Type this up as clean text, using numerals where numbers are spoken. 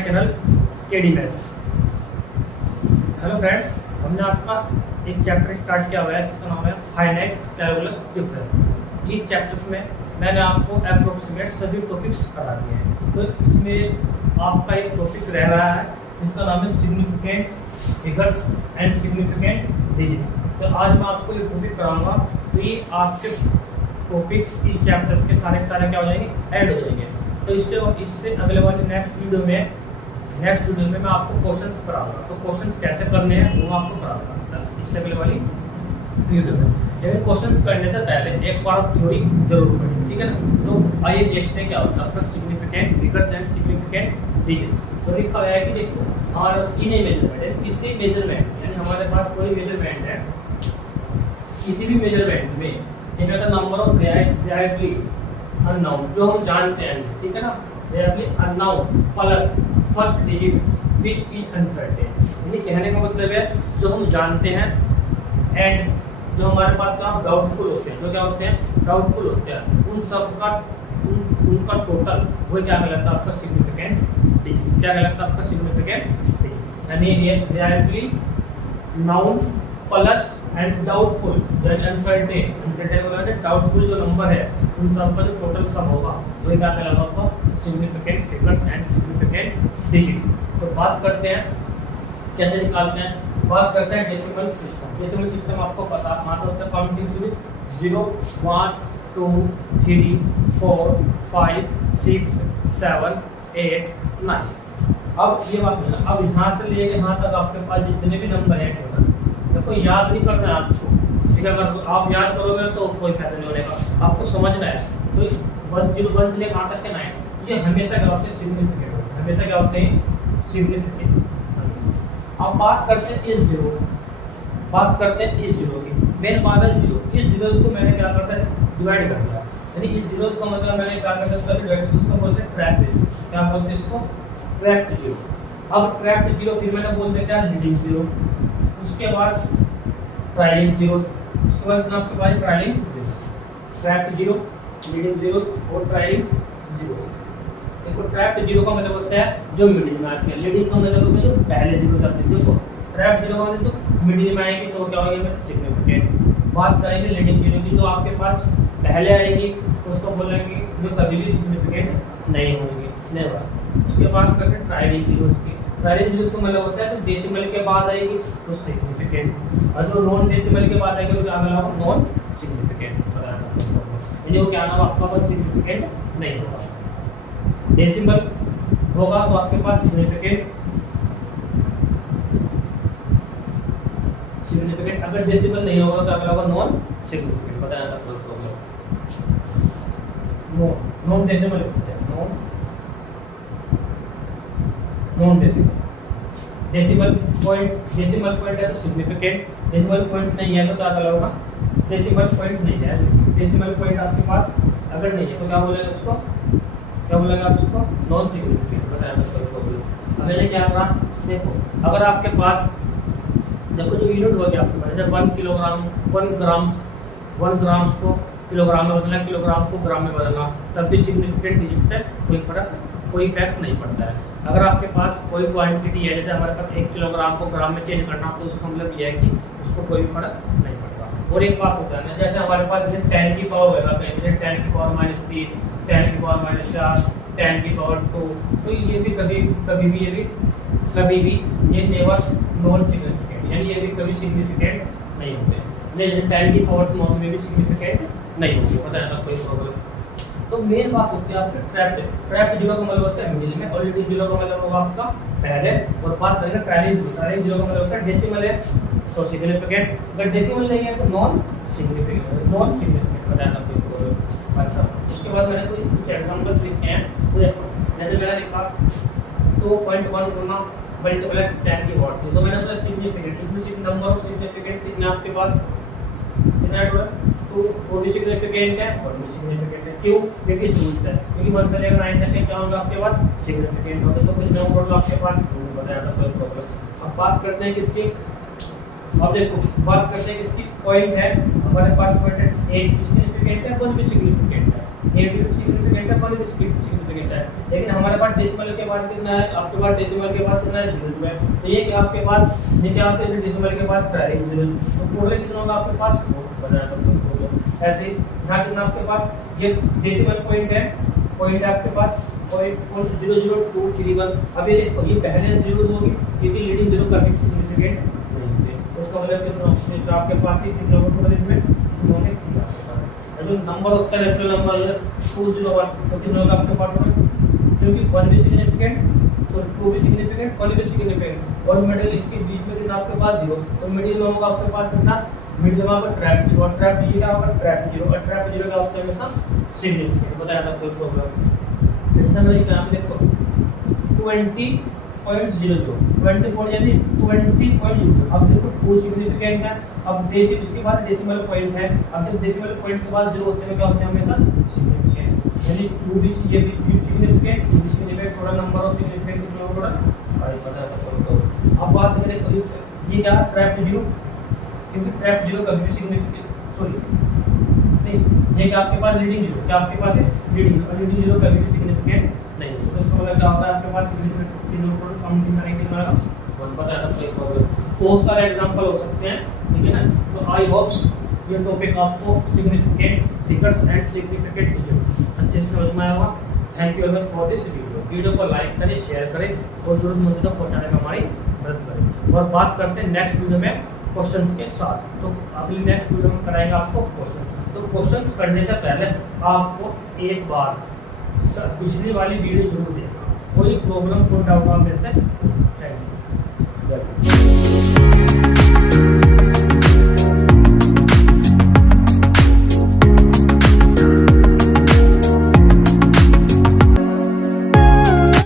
My channel KD maths. Hello friends, हमने आपका एक चैप्टर स्टार्ट किया हुआ है जिसका नाम है फाइनाइट कैलकुलस डिफरेंस। इस चैप्टर्स में मैंने आपको अप्रोक्सीमेट सभी टॉपिक्स करा दिए हैं। तो इसमें आपका एक टॉपिक रह रहा है जिसका नाम है significant figures and significant digit. तो आज मैं आपको ये टॉपिक कराऊंगा। तो ये आपके टॉपिक्स इस चैप्टर्स के सारे क्या हो जाएंगे, ऐड हो जाएंगे। तो इससे अगले वाले नेक्स्ट वीडियो में मैं आपको क्वेश्चंस कराऊंगा। तो क्वेश्चंस कैसे करने हैं वो आपको कराऊंगा इससे अगले वाली वीडियो में। लेकिन क्वेश्चंस करने से पहले एक बार थ्योरी जरूर पढ़ें, ठीक है ना। तो आइए देखते हैं क्या होता है आपका significant figures and significant digit. तो लिखा हुआ है कि देखो और इन मेजरमेंट है, किसी मेजरमेंट यानी हमारे पास कोई मेजरमेंट है, किसी भी मेजरमेंट में इनका नंबर ऑफ रिलेटिवली अननोन जो हम जानते हैं, ठीक है ना, relatively unknown plus first digit which is uncertain. यानी कहने का मतलब है जो हम जानते हैं एंड जो हमारे पास क्या डाउटफुल होते हैं, जो क्या होते हैं डाउटफुल होते हैं, उन सब का उनका टोटल वो क्या कहलाता है आपका सिग्निफिकेंट डिजिट। क्या कहलाता है आपका सिग्निफिकेंट डिजिट, यानी relatively noun plus and doubtful यानी अनसर्टेन वाला डाउटफुल जो नंबर है उन सब का जो टोटल सम होगा वो क्या कहलाता है आपको significant figures and significant digit. तो बात करते हैं कैसे निकालते हैं। बात करते हैं डेसिमल सिस्टम। डेसिमल सिस्टम आपको पता होता है काउंटिंग से 0 1 2 3 4 5 6 7 8 9। अब ये बात है, अब यहाँ से लेके यहाँ तक आपके पास जितने भी नंबर हैं देखो याद नहीं करना है आपको, ठीक है। अगर आप याद करोगे तो कोई फायदा नहीं होगा, आपको समझना है। तो 1 से लेकर कहाँ तक के 9 ये हमेशा क्या होते हैं सिग्निफिकेंट, हमेशा क्या होते हैं सिग्निफिकेंट। अब बात करते हैं इस जीरो, बात करते हैं इस जीरो की। मेन बात है जीरो, इस जीरोस को मैंने क्या करता है डिवाइड कर दिया, यानी इस जीरोस का मतलब मैंने क्या करता है डिवाइड। इसको बोलते हैं ट्रैप्ड जीरो। क्या बोलते हैं इसको, ट्रैप्ड जीरो। अब ट्रैप्ड जीरो फिर मैंने बोलते हैं क्या लीडिंग जीरो, उसके बाद ट्रायलिंग जीरो, उसके बाद आपके पास trailing zero, trapped zero, leading zero और ट्रायलिंग जीरो। देखो ट्रैप्ड जीरो का मतलब होता है जो मिडिल में आती है, लीडिंग का मतलब होता है जो पहले जीरो जाती है। देखो ट्रैप्ड जीरो का मतलब तो मिडिल में आएगी तो क्या होगी सिग्निफिकेंट। बात करेंगे लीडिंग जीरो की, जो आपके पास पहले आएगी उसको बोलेंगे जो कभी भी सिग्निफिकेंट नहीं होगी, नेवर। उसके बाद करते हैं ट्रायलिंग जीरोस की। ट्रायलिंग जीरोस का मतलब होता है तो डेसिमल के बाद आएगी तो सिग्निफिकेंट, और जो नॉन डेसिमल के बाद आएगी वो क्या नाम होगा नॉन सिग्निफिकेंट। यानी वो क्या नाम आपका सिग्निफिकेंट नहीं होगा। डेसिमल होगा तो आपके पास सिग्निफिकेंट, अगर डेसिमल नहीं होगा तो अगला होगा नॉन सिग्निफिकेंट। बताया था नॉन डेसिमल होता है, नॉन डेसिमल पॉइंट है तो सिग्निफिकेंट, डेसिमल पॉइंट नहीं है तो क्या होगा डेसिमल पॉइंट नहीं है। डेसिमल पॉइंट आपके पास अगर नहीं है तो क्या बोलेगा उसको, क्या बोलेगा आप उसको नॉन सिग्निफिकेंट। बताया था मैंने क्या करा। देखो अगर आपके पास देखो जो यूनिट हो गया आपके पास जैसे 1 किलोग्राम 1 ग्राम को किलोग्राम में बदलना, किलोग्राम को ग्राम में बदलना, तब भी सिग्निफिकेंट डिजिट पे कोई इफेक्ट नहीं पड़ता है। अगर आपके पास कोई क्वांटिटी है जैसे हमारे पास 1 किलोग्राम को ग्राम में चेंज करना तो उसका मतलब यह है कि उसको कोई फर्क नहीं पड़ता। और एक बात होता है ना, जैसे हमारे पास जैसे 10 की पावर होगा कहीं जैसे 10 की पावर -3, 10 की पावर -4, 10 की पावर 2, तो ये भी कभी भी ये नेवर नॉन सिग्निफिकेंट, यानी ये भी कभी सिग्निफिकेंट नहीं होते। लेकिन 10 की पावर स्मॉल में भी सिग्निफिकेंट नहीं होती, बताया ना कोई प्रॉब्लम। तो मेन बात होती है आपके ट्रैप्ड जीरो का मतलब होता है मिडिल में, और लीडिंग जीरो का मतलब होगा आपका पहले। और बात करेंगे ट्रायलिंग जीरो का मतलब होता है डेसिमल है तो सिग्निफिकेंट, अगर डेसिमल नहीं है तो नॉन सिग्निफिकेंट। बताया ना कोई प्रॉब्लम। अच्छा उसके बाद मैंने कुछ एग्जांपल्स लिखे हैं। तो देखो जैसे मैंने लिखा 2.1 गुना मल्टीप्लाई 10 की पावर 2, तो मैंने बोला सिग्निफिकेंट, इसमें नंबर ऑफ सिग्निफिकेंट कितने आपके पास कितना टोटल, तो वो भी सिग्निफिकेंट है और भी सिग्निफिकेंट है। क्यों, क्योंकि रूल्स है, क्योंकि 1 से लेकर 9 तक क्या होगा आपके पास सिग्निफिकेंट होगा। तो फिर नंबर टोटल आपके पास बताया था कोई प्रॉब्लम। अब बात करते हैं किसकी, अब देखो बात करते हैं किसकी पॉइंट है हमारे पास पॉइंट है 8 सिग्निफिकेंट है, 1 भी सिग्निफिकेंट है। नेगेटिव सिग्निफिकेंट है, पॉजिटिव सिग्निफिकेंट है। लेकिन हमारे पास डेसिमल के बाद कितना है, आपके पास डेसिमल के बाद कितना है, 0 है। तो ये कि आपके पास ये क्या होता है, डेसिमल के बाद 0 तो टोटल कितना होगा आपके पास 4 बनाना। ऐसे ही यहाँ कितना आपके पास ये डेसिमल पॉइंट है आपके पास 0.00231। अब ये पहले जीरोस होगी क्योंकि लीडिंग जीरो कभी सिग्निफिकेंट नहीं है, उसका मतलब कितना आपके पास ही कितना टोटल इसमें होंगे 3 आपके पास। जो नंबर होता है रेशनल नंबर 201 तो कितना होगा आपके पास में, क्योंकि 1 भी सिग्निफिकेंट तो 2 भी सिग्निफिकेंट 1 भी सिग्निफिकेंट और मिडिल इसके बीच में कितना आपके पास 0 तो मिडिल में होगा आपके पास कितना, मिडिल में आपका ट्रैप 0 और ट्रैप जी का होगा ट्रैप 0 और ट्रैप 0 का होता है हमेशा सिग्निफिकेंट। बताया था कोई प्रॉब्लम जैसा मैंने यहाँ पे देखो 20.00 24 यानी 20.00। अब देखो 2 सिग्निफिकेंट है, अब डेसिमल इसके बाद डेसिमल पॉइंट है। अब जब डेसिमल पॉइंट के बाद 0 होते हैं क्या होते हैं हमेशा सिग्निफिकेंट, यानी 2 भी ये भी सिग्निफिकेंट ये भी सिग्निफिकेंट थोड़ा नंबर ऑफ सिग्निफिकेंट कितना होगा थोड़ा और पता है। अब बात करें ये क्या ट्रैप 0, क्योंकि ट्रैप 0 कभी भी सिग्निफिकेंट सॉरी नहीं ये कि आपके पास लीडिंग 0 क्या आपके पास है लीडिंग 0 कभी भी सिग्निफिकेंट नहीं है। तो इसका मतलब क्या होता है आपके पास सिग्निफिकेंट 0 को काउंटिंग करेंगे हमारा 1 पता है कोई प्रॉब्लम। बहुत सारे एग्जांपल हो सकते हैं, ठीक है ना। तो आई होप ये टॉपिक आपको significant figures and significant digit अच्छे से समझ में आया होगा। Thank you very much for this video को लाइक करें, शेयर करें और जरूरतमंद तक पहुंचाने में हमारी मदद करें। और बात करते हैं नेक्स्ट वीडियो में क्वेश्चंस के साथ। तो अगली नेक्स्ट वीडियो में कराएंगे आपको क्वेश्चन। तो क्वेश्चंस करने से पहले आपको एक बार पिछली वाली वीडियो जरूर देखना, कोई प्रॉब्लम कोई डाउट आप मेरे से थैंक यू।